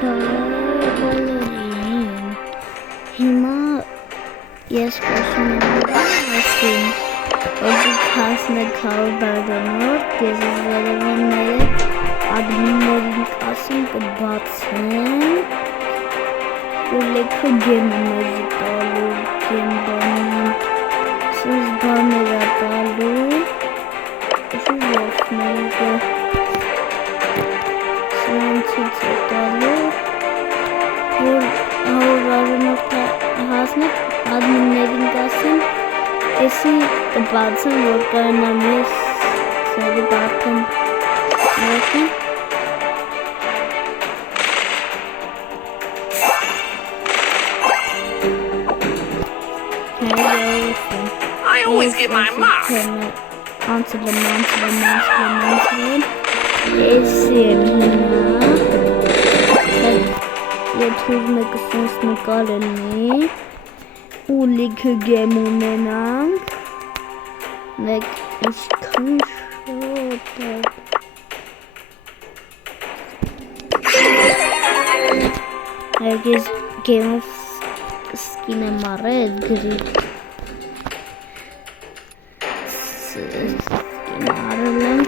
բոլորին։ Հիմա ես խոսում եմ ասին, որ դուք հասնեք 100 բաժանորդ, ես զերևինները ադմիններին կասում կբացեն, ու լեքը գեմը մեզի տալու, գեմ բանին, սենց բաներ է տալու, ուշու ոսները, սրանցից է տալու, որ 100 բաժանորդ հասնեք, ադմիններին կասեմ, էսի կբացեմ, որ կարենամ ես սերի բարդեմ նորքին։ I always get my mark. Անցրեմ, էսի եմ հիմա, եթե ուզում եք սենց նկարելնի, ու լիքը գեմ ունենանք, մեկ իսկան շոտ է։ Ես գեմով սկին եմ առել գրի, սկին առել եմ,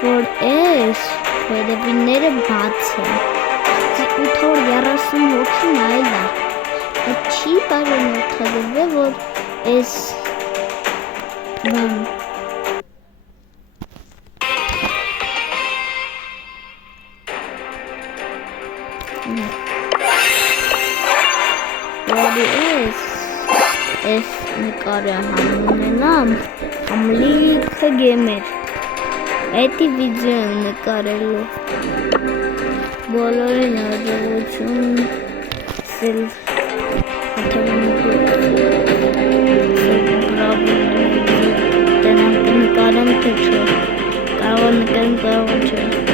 որ ես վերևինները բաց են, 830 հոգին այլ է, չի բաժանորդադրվել, որ ես բան որի ես նկարը համունենամ, ամլիքը գեմեր, էտի վիդեո եմ նկարելու, բոլորին հաջողություն, սել տնանք նկարեմ թե չէ, կարող նկարեմ կարող չէ։